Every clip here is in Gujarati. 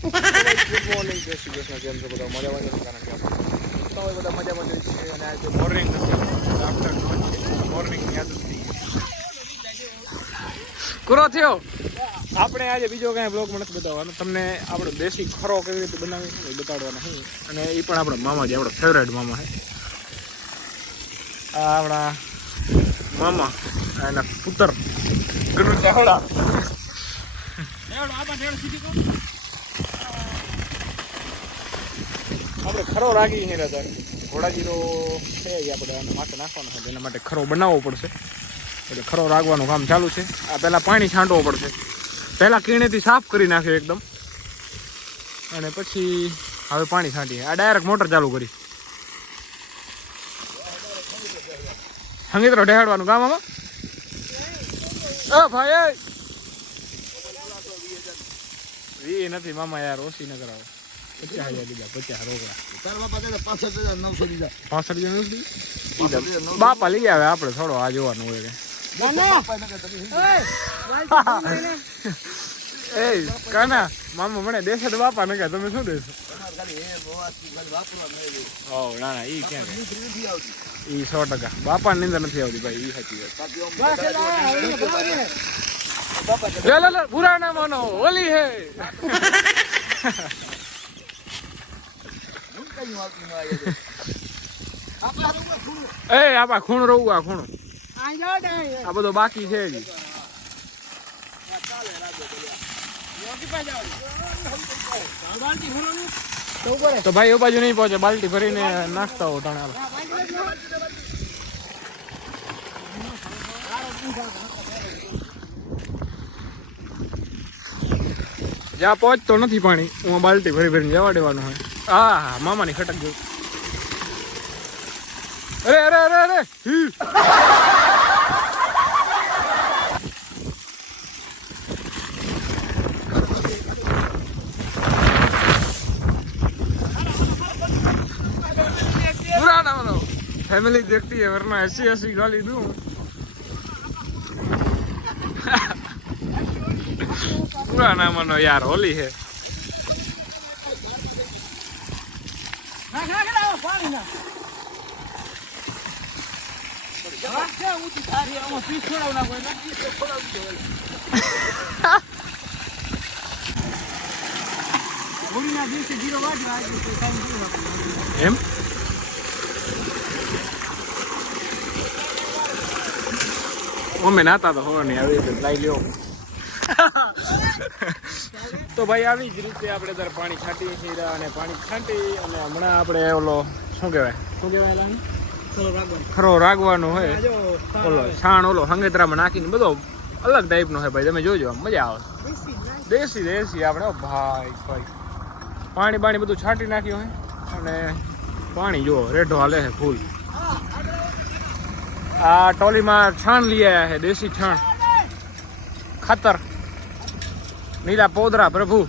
ગુડ મોર્નિંગ જય શ્રી કૃષ્ણ કેમ છો બધા મજામાં જશે કારણ કે આપણે બધા મજામાં જ છે અને આજે મોર્નિંગ નથી આફ્ટરનૂન મોર્નિંગ યાદ જ થઈ પૂરો થયો? આપણે આજે બીજો કાંઈ બ્લોગમાં નથી બતાવવાનો. તમને આપણો દેશી ખરો કેવી રીતે બનાવી છે એ બતાડવાનો છે. અને એ પણ આપણો મામા જે આપણો ફેવરેટ મામા છે. આ આપણા મામા એના પુત્ર. ગુરુ ચાવડા. આપણે ખરો રાગી છે હતા ઘોડાજીરો છે એ આપણે આના માટે નાખવાનો છે એના માટે ખરો બનાવવો પડશે. એટલે ખરો રાગવાનું કામ ચાલુ છે. આ પહેલાં પાણી છાંટવું પડશે. પહેલાં કીણેથી સાફ કરી નાખ્યો એકદમ. અને પછી હવે પાણી છાંટીએ. આ ડાયરેક્ટ મોટર ચાલુ કરી. સંગીતરો ઢેહાડવાનું કામ આમાં? ઓ ભાઈ! વી નથી મામા યાર ઓછી ન કરાવો પચાસ હજાર દીધા પચાસ રોકડા. પાસઠ હજાર નથી દીધા? બાપા લઈ આવે આપણે થોડો આ જોવાનું હોય એ કાના મામા મને દેશે તો બાપા ને કહે તમે શું દેશો? ઓ ના ના ઈ ક્યાં ઈ સો ટકા. બાપા ની અંદર નથી આવતી ભાઈ ઈ સાચી વાત. લે ના માનો ઓલી હે. એ આપા ખૂણ રહું આ ખૂણ. આ બધો બાકી છે હજી. તો ભાઈ એ બાજુ નહીં પહોંચે બાલ્ટી ભરીને નાખતા હો તણે હાલો. જ્યાં પહોંચતો નથી પાણી હું બાલ્ટી ભરી ભરીને જવા દેવાનું હોય. હા હા મામાની ખટક જેવું અરે અરે અરે અરે હી. बुरा ना मानो फैमिली देखती है वरना ऐसी ऐसी गाली दूं बुरा ना मानो यार होली है એમ અમે નાતા તો હોવા નહીં આવી રીતે લાઈ લ્યો તો ભાઈ આવી જ રીતે આપણે ત્યારે પાણી છાંટીએ છીએ અને પાણી છાંટી અને હમણાં આપણે ઓલો શું કહેવાય? શું કહેવાય ખરો રાગવાનો. હોય. ઓલો છાણ ઓલો હંગેતરામાં નાખીને બધો અલગ ટાઈપનો હોય ભાઈ તમે જોજો આમ મજા આવે. દેશી દેશી આપણે ભાઈ ભાઈ. પાણી બાણી બધું છાંટી નાખ્યું હોય અને પાણી જુઓ રેઢો હાલે છે ફૂલ. આ ટોલીમાં છાણ લઈ આવ્યા છે દેશી છાણ. ખાતર. નીલા પોદરા, પ્રભુ.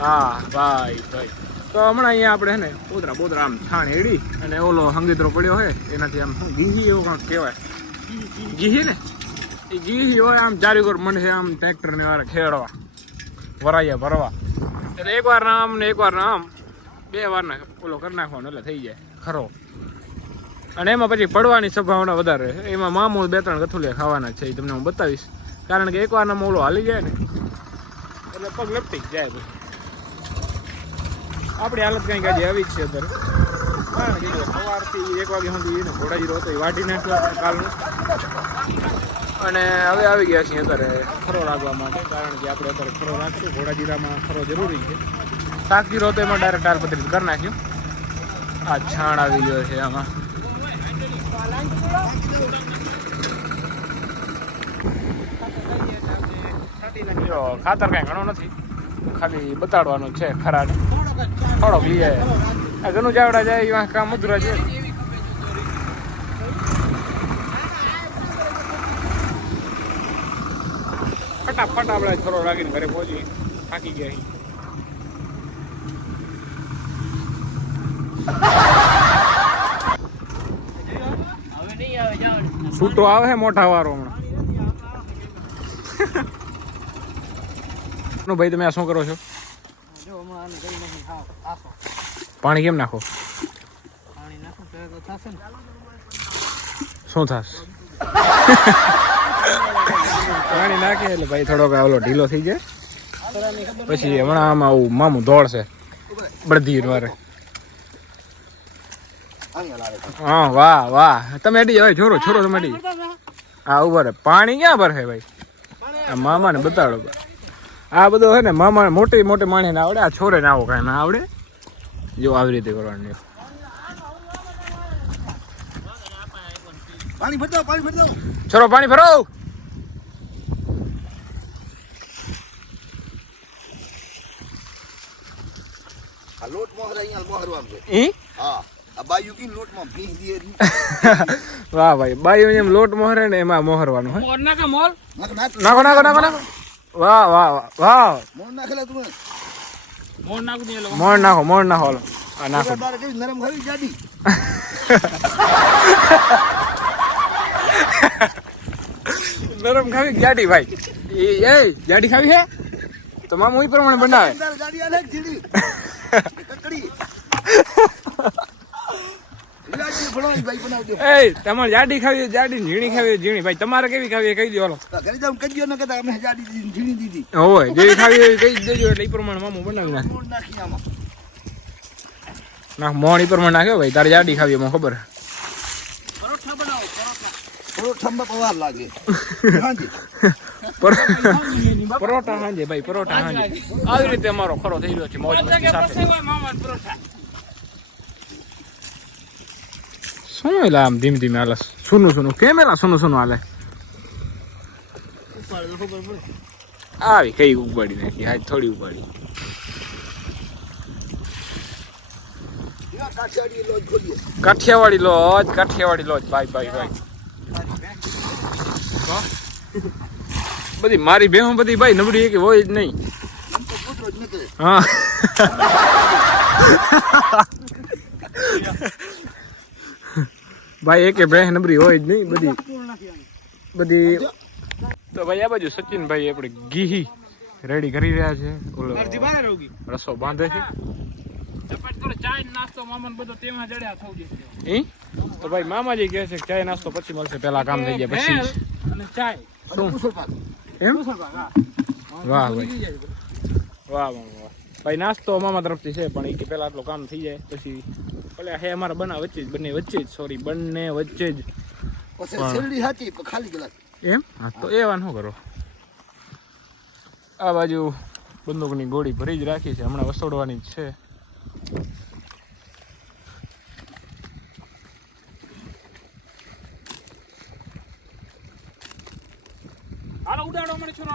હા, ભાઈ ભાઈ. તો હમણાં અહીંયા આપણે ને, પોદરા પોદરા આમ છાણ એડી અને ઓલો હંગીતરો પડ્યો હોય, એનાથી આમ શું ઘીહી એવું કાંઈક કહેવાય. ગીહી ને? એ ગીહી હોય આમ ચારી મંડશે આમ ટ્રેક્ટર ને વાળા ખેડવા વરાઈએ ભરવા. એટલે એક વાર આમ ને એક વાર આમ, બે વાર ને ઓલો કરી નાખવાનો એટલે થઈ જાય, ખરો. અને એમાં પછી પડવાની સંભાવના વધારે એમાં મામૂલ બે ત્રણ કથુલિયા ખાવાના છે, એ તમને હું બતાવીશ. કારણ કે એકવાર નામ ઓલો હાલી જાય ને, એટલે પગ લપટી જાય પછી આપણી હાલત કંઈક આજે આવી જ છે અત્યારે કારણ કે સવારથી એક વાગ્યા સુધી એને ઘોડાજી હતો, એ વાઢી નાખ્યો કાલનું. અને હવે આવી ગયા છીએ અત્યારે ખરો રાખવા માટે, કારણ કે આપણે અત્યારે ખરો રાખશું ઘોડાજીરામાં ખરો જરૂરી છે. શાક જીરો એમાં ડાયરેક્ટ ટાર પત્રી કરી નાખ્યું. આ છાણ આવી ગયો છે આમાં. જો ખાતર કાંઈ ઘણું નથી. ખાલી બતાડવાનું છે ખરાને. થોડોક લઈએ આ ઘણું જાવડા જાય એવા કામ અધૂરા છે. ફટાફટ આપણે થોડો રાખીને ઘરે પહોંચી. થાકી ગયા છૂટો આવે મોટા વારો હમણાં. નું ભાઈ તમે આ શું કરો છો? જો હમણાં આને કરી નાખી ખાવ આસો. પાણી કેમ નાખો? પાણી નાખું તો થશે ને. શું થશે? પાણી નાખે એટલે ભાઈ થોડોક આવલો ઢીલો થઈ જાય. પછી હમણાં આમાં આવું મામું દોડશે બળદી વારે હા વાહ વાહ. તમે અડી હવે છોરો છોરો તમે અડી. હા ઊભા રે પાણી ક્યાં ભરે ભાઈ? આ મામાને બતાડો. આ બધો છે ને મામા મોટી મોટી માણી ને આવડે આ છોરે ને આવો કાંઈ ના આવડે. જો આવી રીતે કરવાનું. પાણી પાણી ભરતા છોરો પાણી ભરો. લોટ મોહર અહીંયા છે. હા દે વાહ ભાઈ બાયુ એમ લોટ મોહરે ને એમાં મોહરવાનું નાખો નાખો નાખો નાખો. વાહ વાહ વાહ વાહ. મોણ નાખેલા તું મોણ નાખું એટલે મોણ નાખો મોણ નાખો લો આ નાખો. તારે કેવી નરમ ખરી જાડી? નરમ ખાવી જાડી ભાઈ? એ એ જાડી ખાવી હે? તમામ મામું પ્રમાણે બનાવે. જાડી આલે જીડી કકડી. ભાઈ બનાવજો. એ તમારે જાડી ખાવી જાડી ઝીણી ખાવી ઝીણી. ભાઈ તમારે કેવી ખાવી કહી દો હાલો. ઘરે જાવ દો ન કહેતા અમે જાડી ઝીણી દીધી. હોય જેવી ખાવી હોય કહી દેજો એટલે એ પ્રમાણે મામો બનાવી નાખે. આમાં. નાખ મોણ ઈ પ્રમાણે નાખ્યો ભાઈ તારે જાડી ખાવી એમાં ખબર. પરોઠા બનાવો પરોઠા. પવાર લાગે. હાજી. પરોઠા હાંજે ભાઈ પરોઠા હાંજે. આવી રીતે અમારો ખરો થઈ રહ્યો છે મોજ મસ્તી સાથે મામા પરોઠા. શું એલા આમ ધીમે ધીમે હાલે સુનું સુનું કેમ એલા સુનું સુનું હાલે આવી કઈ ઉપાડી નાખી આજ થોડી ઉપાડી કાઠિયાવાડી લોજ કાઠિયાવાડી લોજ ભાઈ ભાઈ ભાઈ બધી મારી ભેહું બધી ભાઈ નબળી એક હોય જ નહીં હા ભાઈ એકે ભેહ નબરી હોય જ નહીં બધી. બધી તો ભાઈ આ બાજુ સચિનભાઈ આપણે ઘી રેડી કરી રહ્યા છે. ઓલો રસો બાંધે છે. ચાય નાસ્તો મામા બધો તેમાં જડ્યા થવું જોઈએ. ઈ? તો ભાઈ મામાજી કહે છે ચાય નાસ્તો પછી મળશે પેલા કામ થઈ ગયા પછી એમ. વાહ ભાઈ. જાય વાહ વાહ. ભાઈ નાસ્તો મામા તરફથી છે પણ એ કે પેલા આટલું કામ થઈ જાય પછી ભલે હે અમારા બના વચ્ચે જ બંને વચ્ચે જ સોરી બંને વચ્ચે જ. પછી સાચી ખાલી ગલાસ? એમ? હા તો એ વાન કરો? આ બાજુ બંદૂકની ગોળી ભરી જ રાખી છે હમણાં વસોડવાની જ છે. હાલો ઉડાડો મને છોરો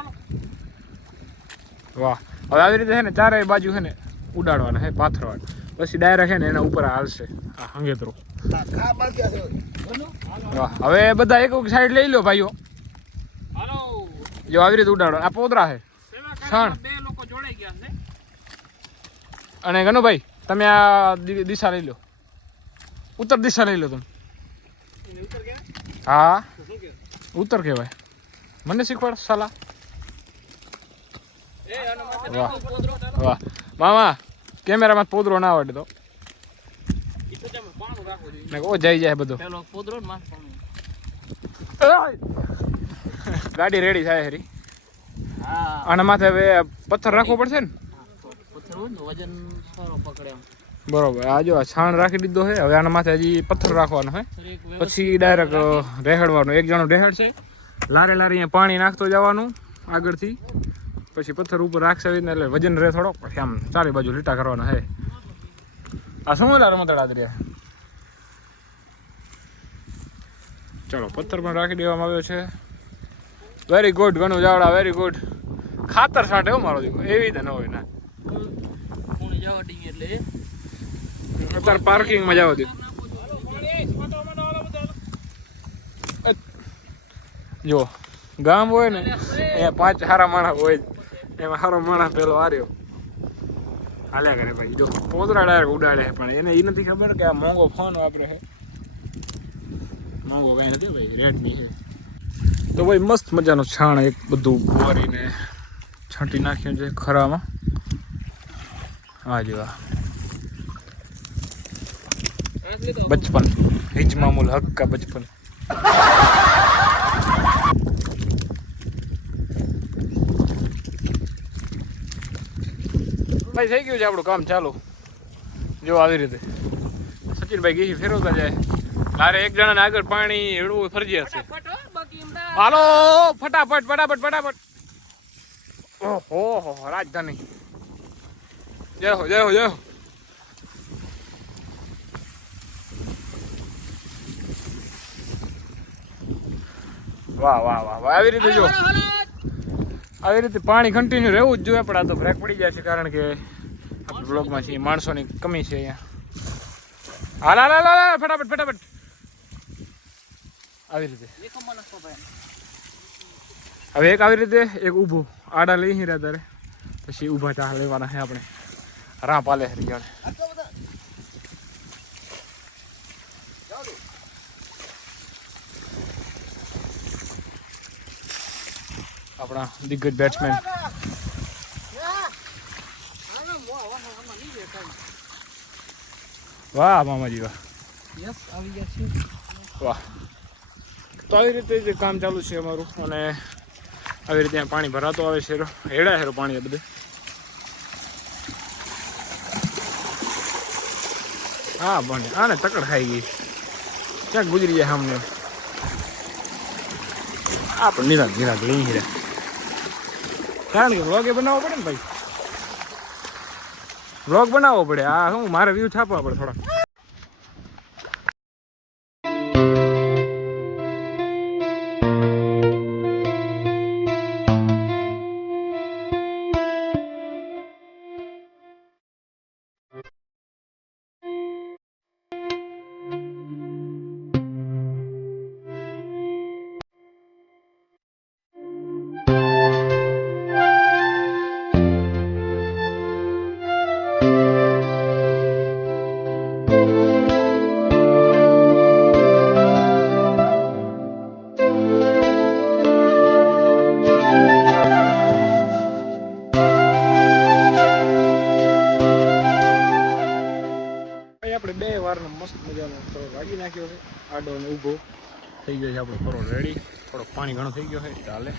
વાહ હવે આવી રીતે છે ને ચારેય બાજુ છે ને ઉડાડવાના હે પાથરવાના. પછી ડાયરેક્ટ છે ને એના ઉપર હાલશે. આ હંગેતરો આ ખા બાકી છે વાહ હવે બધા એક એક સાઈડ લઈ લો ભાઈઓ. જો આવી રીતે ઉડાડો. આ પોદરા છે. છણ છાણ. કાર્યમાં બે લોકો જોડાઈ ગયા છે. અને ગનુભાઈ તમે આ દિશા લઈ લો. ઉત્તર દિશા લઈ લો તમે. હા. તો શું કે ઉત્તર કહેવાય. મને શીખવાડ સાલા. એ આનો માથે વાહ. વાહ. મામા કેમેરામાં પોદરો ના આવડતો ઓ જઈ જાય બધું. ગાડી રેડી થાય હરી. હા. આના માથે હવે પથ્થર રાખવો પડશે ને? બરોબર. આ જો આ છાણ રાખી દીધો છે હવે આના માથે હજી પથ્થર રાખવાનો છે વ્યવસ્થિત પછી ડાયરેક્ટ રહેડવાનું. એક જણો રહેડ છે લારે લારે અહીંયા પાણી નાખતો જવાનું આગળથી. પછી પથ્થર ઉપર રાખશે ને એટલે વજન રહે થોડોક પછી આમ ચારે બાજુ લીટા કરવાના છે આ શું ઓલા રમતડા ચલો પથ્થર પણ રાખી દેવામાં આવ્યો છે. વેરી ગુડ ઘણું જાવડા વેરી ગુડ ખાતર સાટે હો મારો દીકરો એવી રીતે ન હોય ના. અત્યારે પાર્કિંગમાં જવા દે. જો ગામ હોય ને એ પાંચ સારા માણસ હોય. એમાં સારો માણસ પેલો આર્યો. હાલ્યા કરે ભાઈ. જો પોતરા ડાયરેક્ટ ઉડાડે પણ એને એ નથી ખબર કે આ મોંઘો ફોન વાપરે છે. મોંઘો કાંઈ નથી ભાઈ રેડમી છે. તો ભાઈ મસ્ત મજાનું છાણ એક બધું ભરીને છાંટી નાખ્યું છે ખરામાં. હા જેવા બચપન હિજ મામૂલ હક કા બચપન. ભાઈ થઈ ગયું છે આપણું કામ ચાલુ. જો આવી રીતે. સચિનભાઈ ઘી ફેરવતા જાય. તારે એક જણાને આગળ પાણી એવું ફરજિયાત છે. હાલો ફટાફટ ફટાફટ ફટાફટ. ઓહો હો રાજધાની. જય હો જય હો જય હો. વાહ વાહ વાહ આવી રીતે જો. આવી રીતે પાણી કન્ટિન્યુ રહેવું જ જોઈએ પણ આ તો બ્રેક પડી જાય છે કારણ કે આપણે બ્લોગમાં છીએ માણસોની કમી છે અહીંયા. હાલ હાલ હાલ હાલ, ફટાફટ ફટાફટ. આવી રીતે. હવે એક આવી રીતે એક ઊભું આડા લઈ રહ્યા તારે. પછી ઊભા ચા લેવાના છે આપણે. રાહ પાલે હરિયાળ આ તો બધા જાઓ દે. આપણા દિગ્ગજ બેટ્સમેન. વાહ મામાજી વાહ. વાહ. તો આવી રીતે જ કામ ચાલુ છે અમારું અને આવી રીતે પાણી ભરાતો આવે છે. હેડા હેરો પાણી બધે. હા બને. આને તકડ ખાઈ ગઈ. ક્યાંક ગુજરી જાય સામને આપણે નિરાંત નિરાંત લઈ હીરા કારણ કે વ્લોગ એ બનાવવો પડે ને ભાઈ? વ્લોગ બનાવવો પડે. આ શું મારે વ્યૂ છાપવા પડે થોડા થઈ ગયો છે આપણો ફરો રેડી થોડોક પાણી ઘણો થઈ ગયો છે ચાલે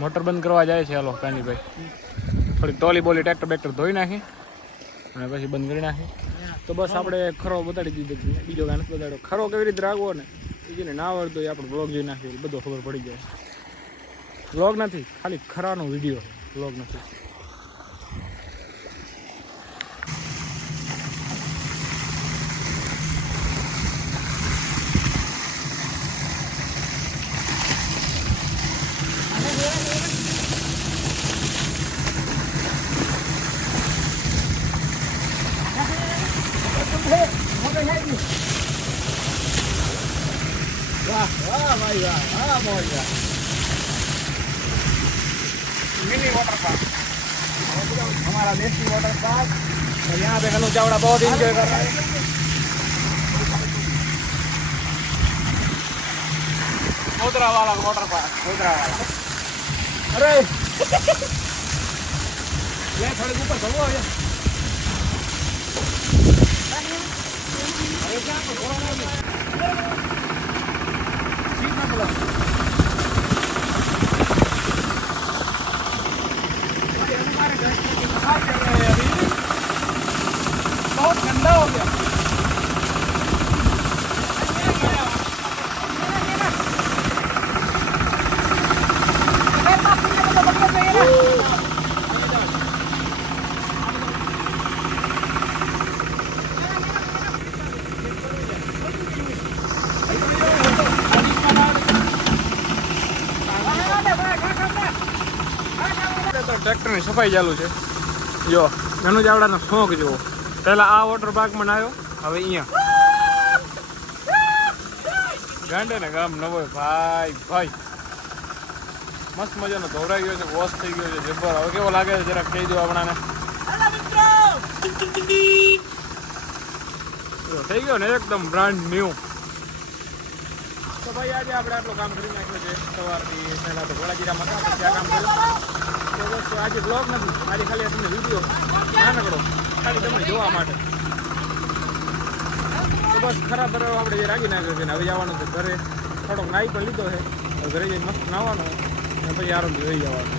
મોટર બંધ કરવા જાય છે, હાલો, કાનીભાઈ. થોડીક ટોલી બોલી ટ્રેક્ટર બેક્ટર ધોઈ નાખી અને પછી બંધ કરી નાખી. તો બસ આપણે ખરો બતાડી દીધો બીજો કાંઈ નથી બતાડ્યો. ખરો કેવી રીતે રાખવો ને? એ જેને ના આવડતો એ આપણે બ્લોગ જોઈ નાખીએ. બધો ખબર પડી જાય. બ્લોગ નથી, ખાલી ખરાનો વીડિયો બ્લોગ નથી. વાહ વાહ ભાઈ વાહ વાહ મોજ વાહ मिनी वाटर पार्क हमारा देसी वाटर पार्क और यहाँ पे कनु चावड़ा बहुत इंजॉय कर रहा है गोदरा वाला वाटर पार्क गोदरा वाला अरे ले थोड़े ऊपर चलो आ जा 小さく ટ્રેક્ટરની સફાઈ ચાલુ છે. જો ઘણું ચાવડાનો શોખ જુઓ. પહેલાં આ વોટર પાર્કમાં નાયો હવે અહીંયા. ગાંડે ને ગામ નવો ભાઈ ભાઈ. મસ્ત મજાનો ધોવરાઈ ગયો છે વોશ થઈ ગયો છે જબ્બર. હવે કેવો લાગે છે જરાક કહી દો આપણાને થઈ ગયો ને એકદમ બ્રાન્ડ ન્યુ તો ભાઈ આજે આપણે આટલું કામ કરી નાખ્યું છે. સવારથી પહેલાં તો પછી આ કામ કર્યું. તો બસ આજે બ્લોગ નથી. મારી ખાલી તમને વીડિયો નાનકડો ખાલી જોવા માટે. બસ ખરાબ બરાબર આપણે રાગી નાખ્યો છે ને, હવે જવાનું છે ઘરે. થોડોક નાઈ પણ લીધો છે. ઘરે જઈને મસ્ત નાવાનું અને પછી આરામથી રહી જવાનું